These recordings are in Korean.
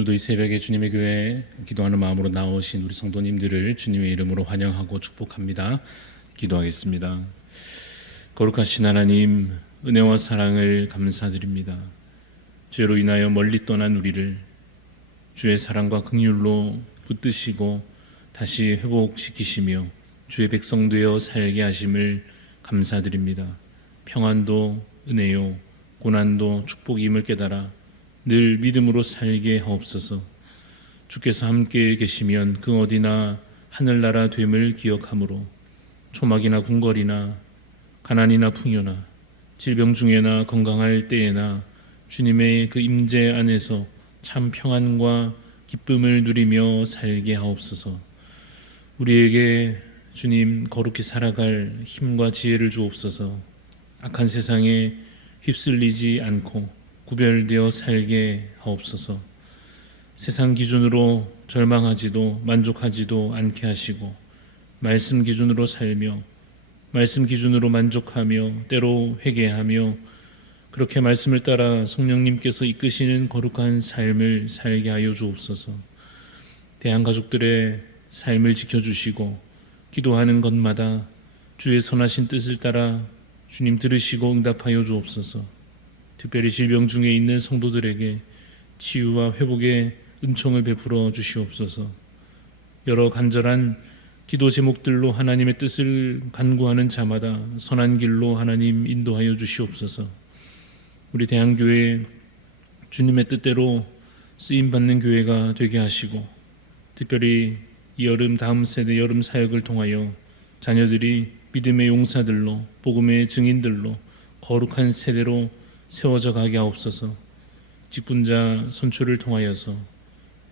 오늘도 이 새벽에 주님의 교회에 기도하는 마음으로 나오신 우리 성도님들을 주님의 이름으로 환영하고 축복합니다. 기도하겠습니다. 거룩하신 하나님, 은혜와 사랑을 감사드립니다. 죄로 인하여 멀리 떠난 우리를 주의 사랑과 긍휼로 붙드시고 다시 회복시키시며 주의 백성 되어 살게 하심을 감사드립니다. 평안도 은혜요 고난도 축복임을 깨달아 늘 믿음으로 살게 하옵소서. 주께서 함께 계시면 그 어디나 하늘나라 됨을 기억하므로 초막이나 궁궐이나 가난이나 풍요나 질병 중에나 건강할 때에나 주님의 그 임재 안에서 참 평안과 기쁨을 누리며 살게 하옵소서. 우리에게 주님 거룩히 살아갈 힘과 지혜를 주옵소서. 악한 세상에 휩쓸리지 않고 구별되어 살게 하옵소서. 세상 기준으로 절망하지도 만족하지도 않게 하시고 말씀 기준으로 살며 말씀 기준으로 만족하며 때로 회개하며 그렇게 말씀을 따라 성령님께서 이끄시는 거룩한 삶을 살게 하여 주옵소서. 대한가족들의 삶을 지켜주시고 기도하는 것마다 주의 선하신 뜻을 따라 주님 들으시고 응답하여 주옵소서. 특별히 질병 중에 있는 성도들에게 치유와 회복의 은총을 베풀어 주시옵소서. 여러 간절한 기도 제목들로 하나님의 뜻을 간구하는 자마다 선한 길로 하나님 인도하여 주시옵소서. 우리 대한교회 주님의 뜻대로 쓰임받는 교회가 되게 하시고 특별히 이 여름 다음 세대 여름 사역을 통하여 자녀들이 믿음의 용사들로 복음의 증인들로 거룩한 세대로 세워져 가게 하옵소서. 직분자 선출을 통하여서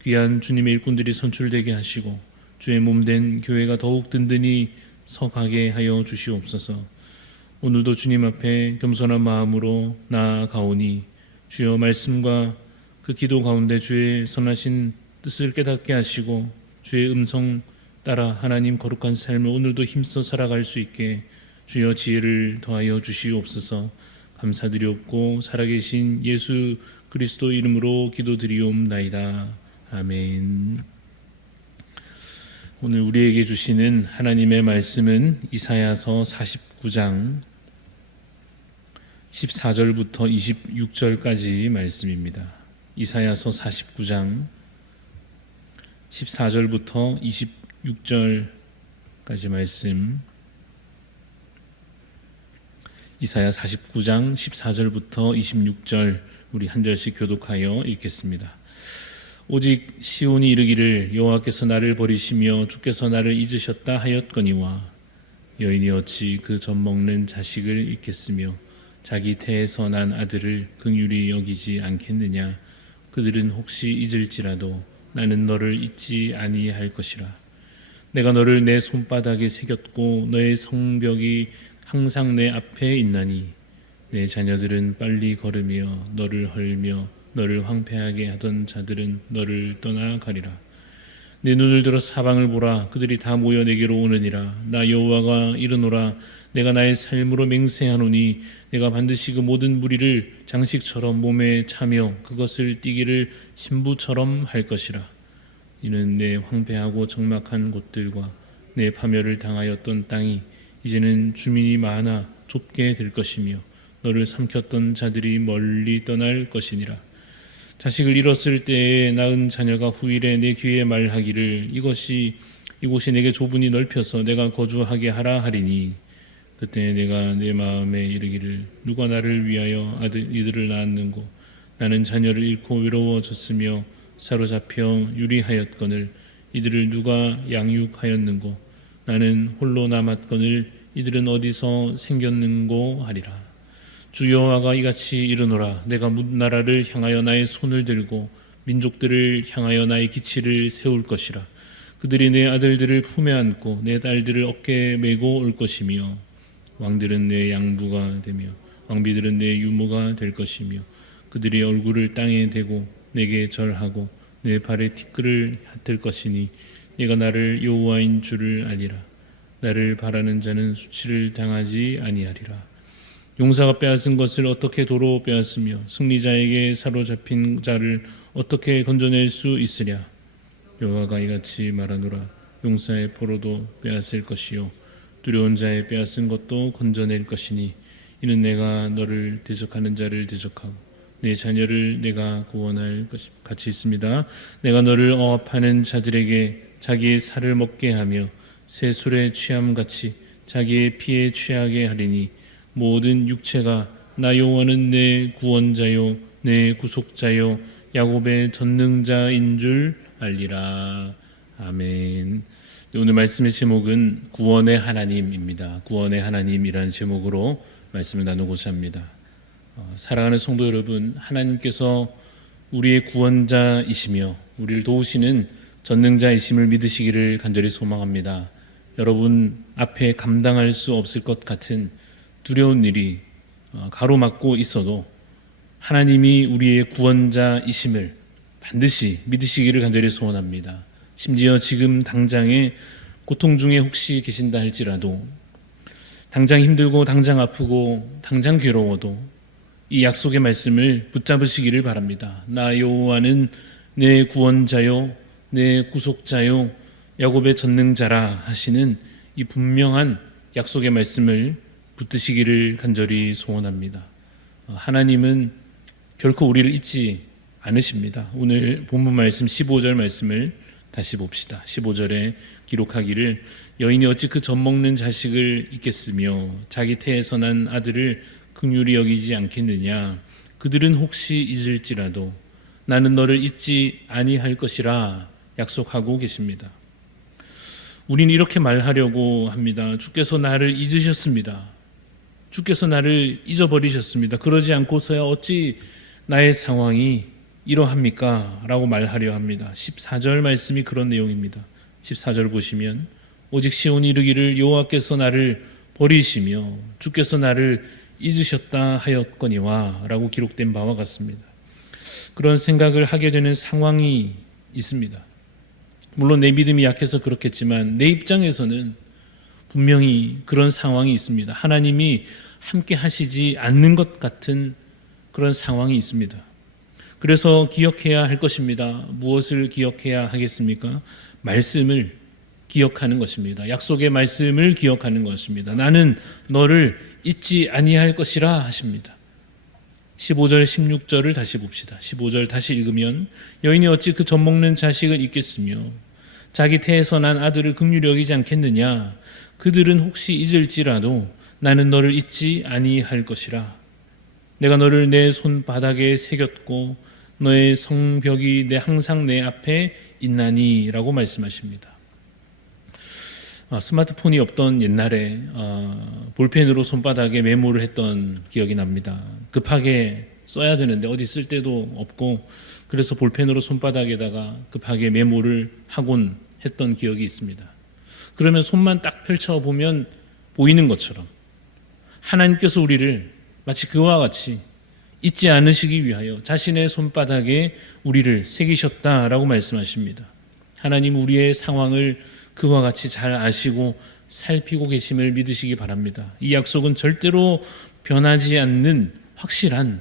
귀한 주님의 일꾼들이 선출되게 하시고 주의 몸된 교회가 더욱 든든히 서가게 하여 주시옵소서. 오늘도 주님 앞에 겸손한 마음으로 나아가오니 주여 말씀과 그 기도 가운데 주의 선하신 뜻을 깨닫게 하시고 주의 음성 따라 하나님 거룩한 삶을 오늘도 힘써 살아갈 수 있게 주여 지혜를 더하여 주시옵소서. 감사드리옵고 살아계신 예수 그리스도 이름으로 기도드리옵나이다. 아멘. 오늘 우리에게 주시는 하나님의 말씀은 이사야서 49장 14절부터 26절까지 말씀입니다. 이사야서 49장 14절부터 26절까지 말씀. 이사야 49장 14절부터 26절 우리 한 절씩 교독하여 읽겠습니다. 오직 시온이 이르기를 여호와께서 나를 버리시며 주께서 나를 잊으셨다 하였거니와 여인이 어찌 그 젖먹는 자식을 잊겠으며 자기 태에서 난 아들을 긍휼히 여기지 않겠느냐. 그들은 혹시 잊을지라도 나는 너를 잊지 아니할 것이라. 내가 너를 내 손바닥에 새겼고 너의 성벽이 항상 내 앞에 있나니 내 자녀들은 빨리 걸으며 너를 헐며 너를 황폐하게 하던 자들은 너를 떠나가리라. 내 눈을 들어 사방을 보라. 그들이 다 모여 내게로 오느니라. 나 여호와가 이르노라. 내가 나의 삶으로 맹세하노니 내가 반드시 그 모든 무리를 장식처럼 몸에 차며 그것을 띠기를 신부처럼 할 것이라. 이는 내 황폐하고 적막한 곳들과 내 파멸을 당하였던 땅이 이제는 주민이 많아 좁게 될 것이며 너를 삼켰던 자들이 멀리 떠날 것이니라. 자식을 잃었을 때에 낳은 자녀가 후일에 내 귀에 말하기를 이곳이 내게 좁으니 넓혀서 내가 거주하게 하라 하리니 그때 내가 내 마음에 이르기를 누가 나를 위하여 이들을 낳았는고 나는 자녀를 잃고 외로워졌으며 사로잡혀 유리하였거늘 이들을 누가 양육하였는고 나는 홀로 남았거늘 이들은 어디서 생겼는고 하리라. 주 여호와가 이같이 이르노라. 내가 문나라를 향하여 나의 손을 들고 민족들을 향하여 나의 기치를 세울 것이라. 그들이 내 아들들을 품에 안고 내 딸들을 어깨에 메고 올 것이며 왕들은 내 양부가 되며 왕비들은 내 유모가 될 것이며 그들이 얼굴을 땅에 대고 내게 절하고 내 발에 티끌을 핥을 것이니 네가 나를 여호와인 줄을 알리라. 나를 바라는 자는 수치를 당하지 아니하리라. 용사가 빼앗은 것을 어떻게 도로 빼앗으며 승리자에게 사로잡힌 자를 어떻게 건져낼 수 있으랴. 여호와가 이같이 말하노라. 용사의 포로도 빼앗을 것이요 두려운 자의 빼앗은 것도 건져낼 것이니 이는 내가 너를 대적하는 자를 대적하고 내 자녀를 내가 구원할 것이 같이 있습니다. 내가 너를 억압하는 자들에게 자기의 살을 먹게 하며 새 술에 취함같이 자기의 피에 취하게 하리니 모든 육체가 나 여호와는 내 구원자요 내 구속자요 야곱의 전능자인 줄 알리라. 아멘. 오늘 말씀의 제목은 구원의 하나님입니다. 구원의 하나님이라는 제목으로 말씀을 나누고자 합니다. 사랑하는 성도 여러분, 하나님께서 우리의 구원자이시며 우리를 도우시는 전능자이심을 믿으시기를 간절히 소망합니다. 여러분 앞에 감당할 수 없을 것 같은 두려운 일이 가로막고 있어도 하나님이 우리의 구원자이심을 반드시 믿으시기를 간절히 소원합니다. 심지어 지금 당장의 고통 중에 혹시 계신다 할지라도 당장 힘들고 당장 아프고 당장 괴로워도 이 약속의 말씀을 붙잡으시기를 바랍니다. 나 여호와는 내 구원자요 내 구속자요 야곱의 전능자라 하시는 이 분명한 약속의 말씀을 붙드시기를 간절히 소원합니다. 하나님은 결코 우리를 잊지 않으십니다. 오늘 본문 말씀 15절 말씀을 다시 봅시다. 15절에 기록하기를 여인이 어찌 그 젖먹는 자식을 잊겠으며 자기 태에서 난 아들을 긍휼히 여기지 않겠느냐. 그들은 혹시 잊을지라도 나는 너를 잊지 아니할 것이라 약속하고 계십니다. 우리는 이렇게 말하려고 합니다. 주께서 나를 잊으셨습니다. 주께서 나를 잊어버리셨습니다. 그러지 않고서야 어찌 나의 상황이 이러합니까? 라고 말하려 합니다. 14절 말씀이 그런 내용입니다. 14절 보시면 오직 시온이 이르기를 여호와께서 나를 버리시며 주께서 나를 잊으셨다 하였거니와 라고 기록된 바와 같습니다. 그런 생각을 하게 되는 상황이 있습니다. 물론 내 믿음이 약해서 그렇겠지만 내 입장에서는 분명히 그런 상황이 있습니다. 하나님이 함께 하시지 않는 것 같은 그런 상황이 있습니다. 그래서 기억해야 할 것입니다. 무엇을 기억해야 하겠습니까? 말씀을 기억하는 것입니다. 약속의 말씀을 기억하는 것입니다. 나는 너를 잊지 아니할 것이라 하십니다. 15절 16절을 다시 봅시다. 15절 다시 읽으면 여인이 어찌 그 젖먹는 자식을 잊겠으며 자기 태에서 난 아들을 긍휼히 여기지 않겠느냐. 그들은 혹시 잊을지라도 나는 너를 잊지 아니할 것이라. 내가 너를 내 손바닥에 새겼고 너의 성벽이 항상 내 앞에 있나니 라고 말씀하십니다. 스마트폰이 없던 옛날에 볼펜으로 손바닥에 메모를 했던 기억이 납니다. 급하게 써야 되는데 어디 쓸 데도 없고 그래서 볼펜으로 손바닥에다가 급하게 메모를 하곤 했던 기억이 있습니다. 그러면 손만 딱 펼쳐보면 보이는 것처럼 하나님께서 우리를 마치 그와 같이 잊지 않으시기 위하여 자신의 손바닥에 우리를 새기셨다라고 말씀하십니다. 하나님 우리의 상황을 그와 같이 잘 아시고 살피고 계심을 믿으시기 바랍니다. 이 약속은 절대로 변하지 않는 확실한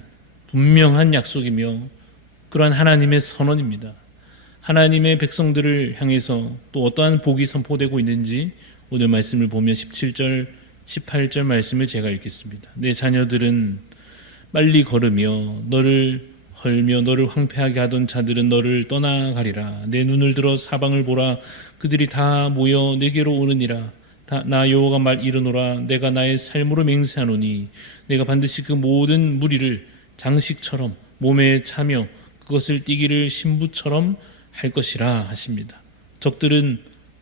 분명한 약속이며 그러한 하나님의 선언입니다. 하나님의 백성들을 향해서 또 어떠한 복이 선포되고 있는지 오늘 말씀을 보면 17절 18절 말씀을 제가 읽겠습니다. 내 자녀들은 빨리 걸으며 너를 헐며 너를 황폐하게 하던 자들은 너를 떠나가리라. 내 눈을 들어 사방을 보라. 그들이 다 모여 내게로 오느니라. 나 여호와가 말 이르노라. 내가 나의 삶으로 맹세하노니 내가 반드시 그 모든 무리를 장식처럼 몸에 차며 그것을 띠기를 신부처럼 할 것이라 하십니다. 적들은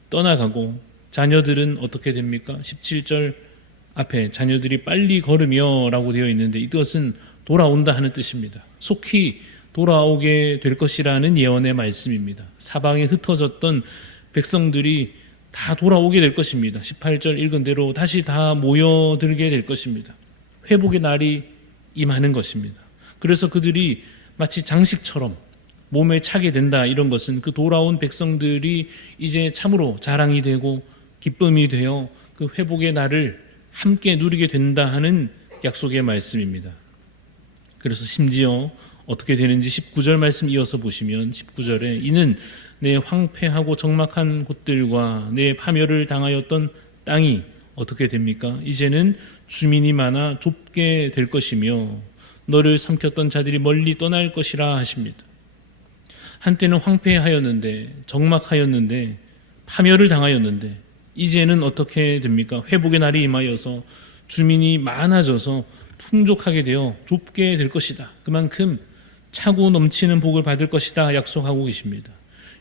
떠나가고 자녀들은 어떻게 됩니까? 17절 앞에 자녀들이 빨리 걸으며 라고 되어 있는데 이것은 돌아온다 하는 뜻입니다. 속히 돌아오게 될 것이라는 예언의 말씀입니다. 사방에 흩어졌던 백성들이 다 돌아오게 될 것입니다. 18절 읽은 대로 다시 다 모여들게 될 것입니다. 회복의 날이 임하는 것입니다. 그래서 그들이 마치 장식처럼 몸에 차게 된다. 이런 것은 그 돌아온 백성들이 이제 참으로 자랑이 되고 기쁨이 되어 그 회복의 날을 함께 누리게 된다 하는 약속의 말씀입니다. 그래서 심지어 어떻게 되는지 19절 말씀 이어서 보시면 19절에 이는 내 황폐하고 적막한 곳들과 내 파멸을 당하였던 땅이 어떻게 됩니까? 이제는 주민이 많아 좁게 될 것이며 너를 삼켰던 자들이 멀리 떠날 것이라 하십니다. 한때는 황폐하였는데 적막하였는데 파멸을 당하였는데 이제는 어떻게 됩니까? 회복의 날이 임하여서 주민이 많아져서 풍족하게 되어 좁게 될 것이다. 그만큼 차고 넘치는 복을 받을 것이다 약속하고 계십니다.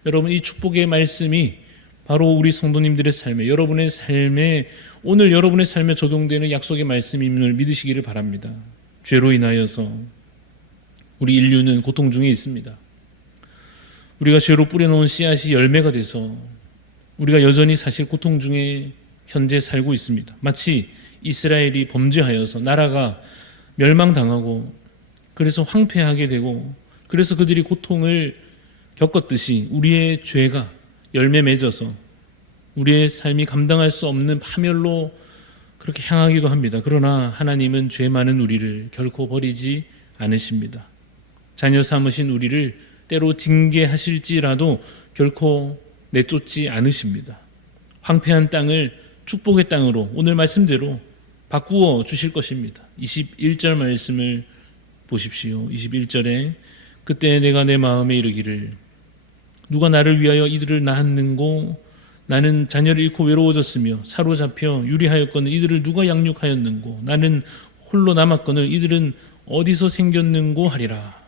여러분, 이 축복의 말씀이 바로 우리 성도님들의 삶에, 여러분의 삶에, 오늘 여러분의 삶에 적용되는 약속의 말씀임을 믿으시기를 바랍니다. 죄로 인하여서 우리 인류는 고통 중에 있습니다. 우리가 죄로 뿌려놓은 씨앗이 열매가 돼서 우리가 여전히 사실 고통 중에 현재 살고 있습니다. 마치 이스라엘이 범죄하여서 나라가 멸망당하고 그래서 황폐하게 되고 그래서 그들이 고통을 겪었듯이 우리의 죄가 열매 맺어서 우리의 삶이 감당할 수 없는 파멸로 그렇게 향하기도 합니다. 그러나 하나님은 죄 많은 우리를 결코 버리지 않으십니다. 자녀 삼으신 우리를 때로 징계하실지라도 결코 내쫓지 않으십니다. 황폐한 땅을 축복의 땅으로 오늘 말씀대로 바꾸어 주실 것입니다. 21절 말씀을 보십시오. 21절에 그때 내가 내 마음에 이르기를 누가 나를 위하여 이들을 낳았는고 나는 자녀를 잃고 외로워졌으며 사로잡혀 유리하였거늘 이들을 누가 양육하였는고 나는 홀로 남았거늘 이들은 어디서 생겼는고 하리라.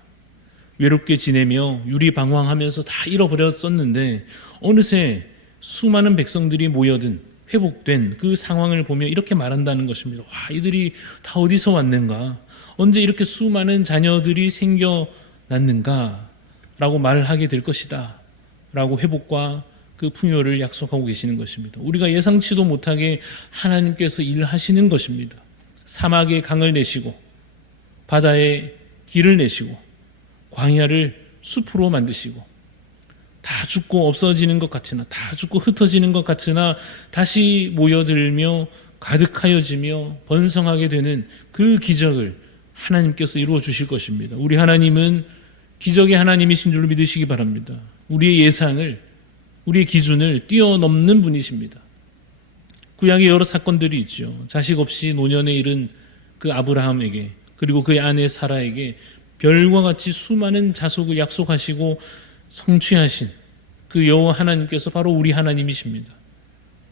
외롭게 지내며 유리방황하면서 다 잃어버렸었는데 어느새 수많은 백성들이 모여든 회복된 그 상황을 보며 이렇게 말한다는 것입니다. 와, 이들이 다 어디서 왔는가? 언제 이렇게 수많은 자녀들이 생겨났는가? 라고 말하게 될 것이다 라고 회복과 그 풍요를 약속하고 계시는 것입니다. 우리가 예상치도 못하게 하나님께서 일하시는 것입니다. 사막에 강을 내시고 바다에 길을 내시고 광야를 숲으로 만드시고 다 죽고 없어지는 것 같으나 다 죽고 흩어지는 것 같으나 다시 모여들며 가득하여지며 번성하게 되는 그 기적을 하나님께서 이루어 주실 것입니다. 우리 하나님은 기적의 하나님이신 줄로 믿으시기 바랍니다. 우리의 예상을, 우리의 기준을 뛰어넘는 분이십니다. 구약의 여러 사건들이 있죠. 자식 없이 노년에 이른 그 아브라함에게 그리고 그의 아내 사라에게 별과 같이 수많은 자손을 약속하시고 성취하신 그 여호와 하나님께서 바로 우리 하나님이십니다.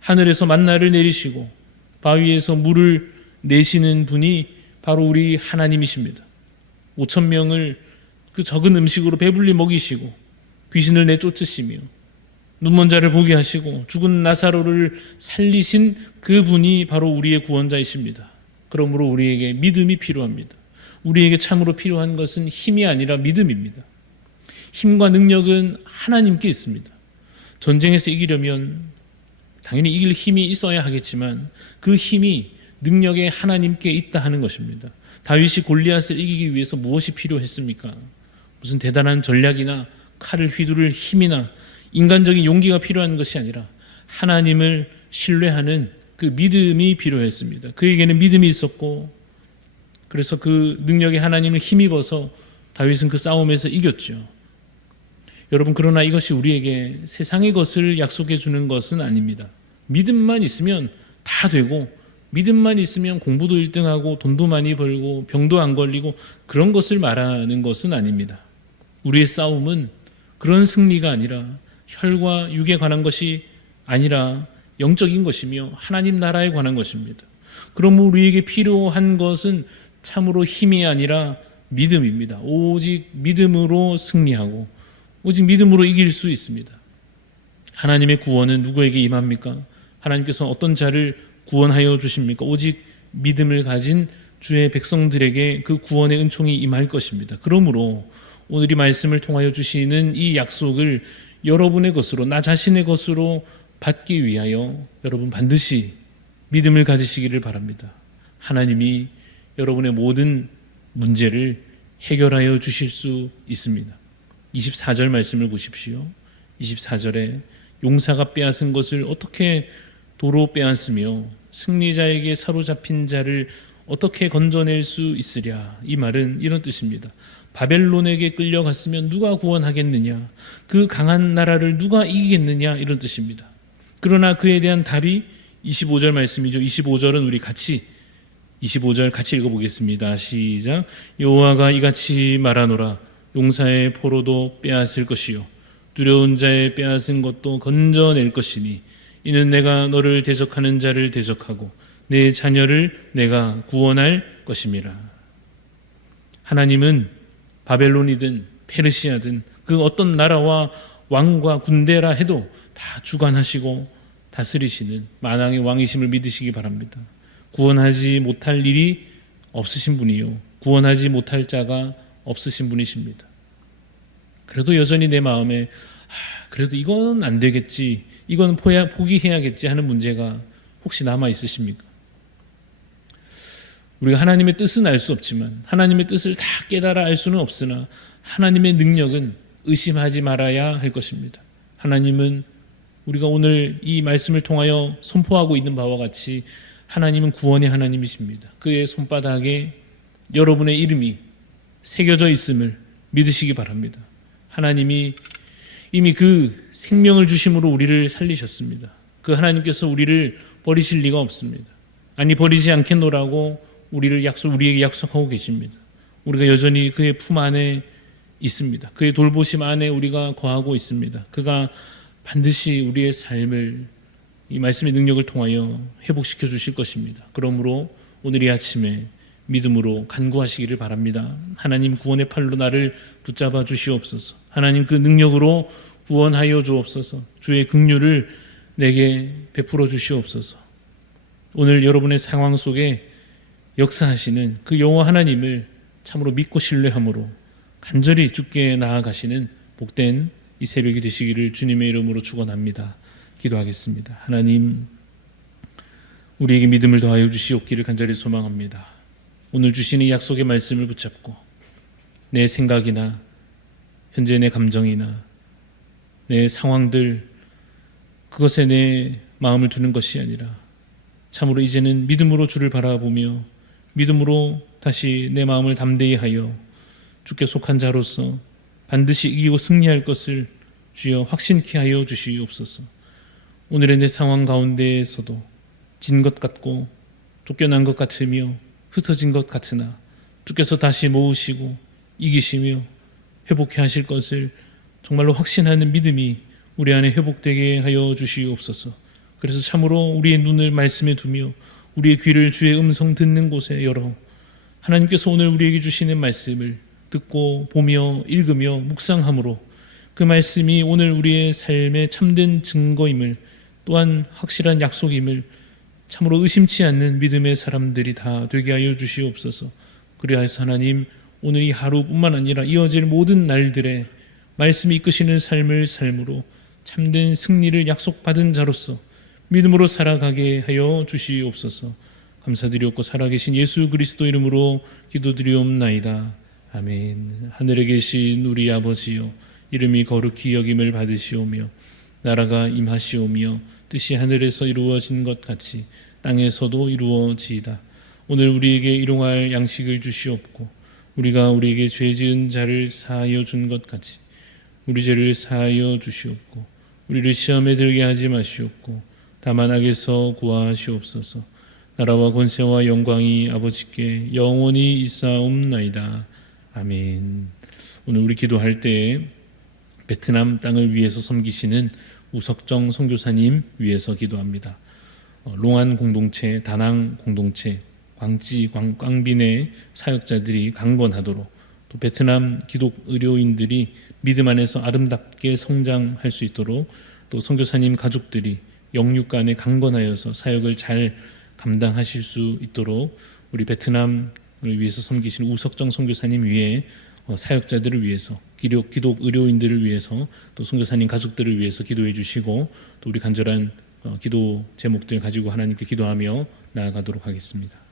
하늘에서 만나를 내리시고 바위에서 물을 내시는 분이 바로 우리 하나님이십니다. 5천 명을 그 적은 음식으로 배불리 먹이시고 귀신을 내쫓으시며 눈먼 자를 보게 하시고 죽은 나사로를 살리신 그 분이 바로 우리의 구원자이십니다. 그러므로 우리에게 믿음이 필요합니다. 우리에게 참으로 필요한 것은 힘이 아니라 믿음입니다. 힘과 능력은 하나님께 있습니다. 전쟁에서 이기려면 당연히 이길 힘이 있어야 하겠지만 그 힘이 능력에 하나님께 있다 하는 것입니다. 다윗이 골리앗을 이기기 위해서 무엇이 필요했습니까? 무슨 대단한 전략이나 칼을 휘두를 힘이나 인간적인 용기가 필요한 것이 아니라 하나님을 신뢰하는 그 믿음이 필요했습니다. 그에게는 믿음이 있었고 그래서 그 능력에 하나님을 힘입어서 다윗은 그 싸움에서 이겼죠. 여러분, 그러나 이것이 우리에게 세상의 것을 약속해 주는 것은 아닙니다. 믿음만 있으면 다 되고 믿음만 있으면 공부도 1등하고 돈도 많이 벌고 병도 안 걸리고 그런 것을 말하는 것은 아닙니다. 우리의 싸움은 그런 승리가 아니라 혈과 육에 관한 것이 아니라 영적인 것이며 하나님 나라에 관한 것입니다. 그러므로 우리에게 필요한 것은 참으로 힘이 아니라 믿음입니다. 오직 믿음으로 승리하고 오직 믿음으로 이길 수 있습니다. 하나님의 구원은 누구에게 임합니까? 하나님께서 어떤 자를 구원하여 주십니까? 오직 믿음을 가진 주의 백성들에게 그 구원의 은총이 임할 것입니다. 그러므로 오늘 이 말씀을 통하여 주시는 이 약속을 여러분의 것으로, 나 자신의 것으로 받기 위하여 여러분 반드시 믿음을 가지시기를 바랍니다. 하나님이 여러분의 모든 문제를 해결하여 주실 수 있습니다. 24절 말씀을 보십시오. 24절에 용사가 빼앗은 것을 어떻게 도로 빼앗으며 승리자에게 사로잡힌 자를 어떻게 건져낼 수 있으랴. 이 말은 이런 뜻입니다. 바벨론에게 끌려갔으면 누가 구원하겠느냐? 그 강한 나라를 누가 이기겠느냐? 이런 뜻입니다. 그러나 그에 대한 답이 25절 말씀이죠. 25절은 우리 같이 25절 같이 읽어보겠습니다. 시작. 여호와가 이같이 말하노라. 용사의 포로도 빼앗을 것이요 두려운 자의 빼앗은 것도 건져낼 것이니 이는 내가 너를 대적하는 자를 대적하고 내 자녀를 내가 구원할 것임이라. 하나님은 바벨론이든 페르시아든 그 어떤 나라와 왕과 군대라 해도 다 주관하시고 다스리시는 만왕의 왕이심을 믿으시기 바랍니다. 구원하지 못할 일이 없으신 분이요 구원하지 못할 자가 없으신 분이십니다. 그래도 여전히 내 마음에 그래도 이건 안 되겠지, 이건 포기해야겠지 하는 문제가 혹시 남아 있으십니까? 우리가 하나님의 뜻은 알 수 없지만 하나님의 뜻을 다 깨달아 알 수는 없으나 하나님의 능력은 의심하지 말아야 할 것입니다. 하나님은 우리가 오늘 이 말씀을 통하여 선포하고 있는 바와 같이 하나님은 구원의 하나님이십니다. 그의 손바닥에 여러분의 이름이 새겨져 있음을 믿으시기 바랍니다. 하나님이 이미 그 생명을 주심으로 우리를 살리셨습니다. 그 하나님께서 우리를 버리실 리가 없습니다. 아니 버리지 않겠노라고 우리에게 약속하고 계십니다. 우리가 여전히 그의 품 안에 있습니다. 그의 돌보심 안에 우리가 거하고 있습니다. 그가 반드시 우리의 삶을 이 말씀의 능력을 통하여 회복시켜 주실 것입니다. 그러므로 오늘 이 아침에 믿음으로 간구하시기를 바랍니다. 하나님 구원의 팔로 나를 붙잡아 주시옵소서. 하나님 그 능력으로 구원하여 주옵소서. 주의 긍휼을 내게 베풀어 주시옵소서. 오늘 여러분의 상황 속에 역사하시는 그 여호와 하나님을 참으로 믿고 신뢰함으로 간절히 주께 나아가시는 복된 이 새벽이 되시기를 주님의 이름으로 축원합니다. 기도하겠습니다. 하나님, 우리에게 믿음을 더하여 주시옵기를 간절히 소망합니다. 오늘 주시는 약속의 말씀을 붙잡고 내 생각이나 현재 내 감정이나 내 상황들 그것에 내 마음을 두는 것이 아니라 참으로 이제는 믿음으로 주를 바라보며 믿음으로 다시 내 마음을 담대히 하여 주께 속한 자로서 반드시 이기고 승리할 것을 주여 확신케 하여 주시옵소서. 오늘의 내 상황 가운데에서도 진 것 같고 쫓겨난 것 같으며 흩어진 것 같으나 주께서 다시 모으시고 이기시며 회복해 하실 것을 정말로 확신하는 믿음이 우리 안에 회복되게 하여 주시옵소서. 그래서 참으로 우리의 눈을 말씀에 두며 우리의 귀를 주의 음성 듣는 곳에 열어 하나님께서 오늘 우리에게 주시는 말씀을 듣고 보며 읽으며 묵상함으로 그 말씀이 오늘 우리의 삶의 참된 증거임을 또한 확실한 약속임을 참으로 의심치 않는 믿음의 사람들이 다 되게 하여 주시옵소서. 그리하여서 하나님 오늘 이 하루뿐만 아니라 이어질 모든 날들에 말씀이 이끄시는 삶을 삶으로 참된 승리를 약속받은 자로서 믿음으로 살아가게 하여 주시옵소서. 감사드리옵고 살아계신 예수 그리스도 이름으로 기도드리옵나이다. 아멘. 하늘에 계신 우리 아버지여, 이름이 거룩히 여김을 받으시오며 나라가 임하시오며 뜻이 하늘에서 이루어진 것 같이 땅에서도 이루어지이다. 오늘 우리에게 일용할 양식을 주시옵고 우리가 우리에게 죄 지은 자를 사하여 준 것 같이 우리 죄를 사하여 주시옵고 우리를 시험에 들게 하지 마시옵고 다만 악에서 구하시옵소서. 나라와 권세와 영광이 아버지께 영원히 있사옵나이다. 아멘. 오늘 우리 기도할 때 베트남 땅을 위해서 섬기시는 우석정 선교사님 위해서 기도합니다. 롱안 공동체, 다낭 공동체, 광지, 꽝빈의 사역자들이 강건하도록 또 베트남 기독 의료인들이 믿음 안에서 아름답게 성장할 수 있도록 또 선교사님 가족들이 영육 간에 강건하여서 사역을 잘 감당하실 수 있도록 우리 베트남을 위해서 섬기시는 우석정 선교사님 위에 사역자들을 위해서 기독 의료인들을 위해서 또 선교사님 가족들을 위해서 기도해 주시고 또 우리 간절한 기도 제목들 가지고 하나님께 기도하며 나아가도록 하겠습니다.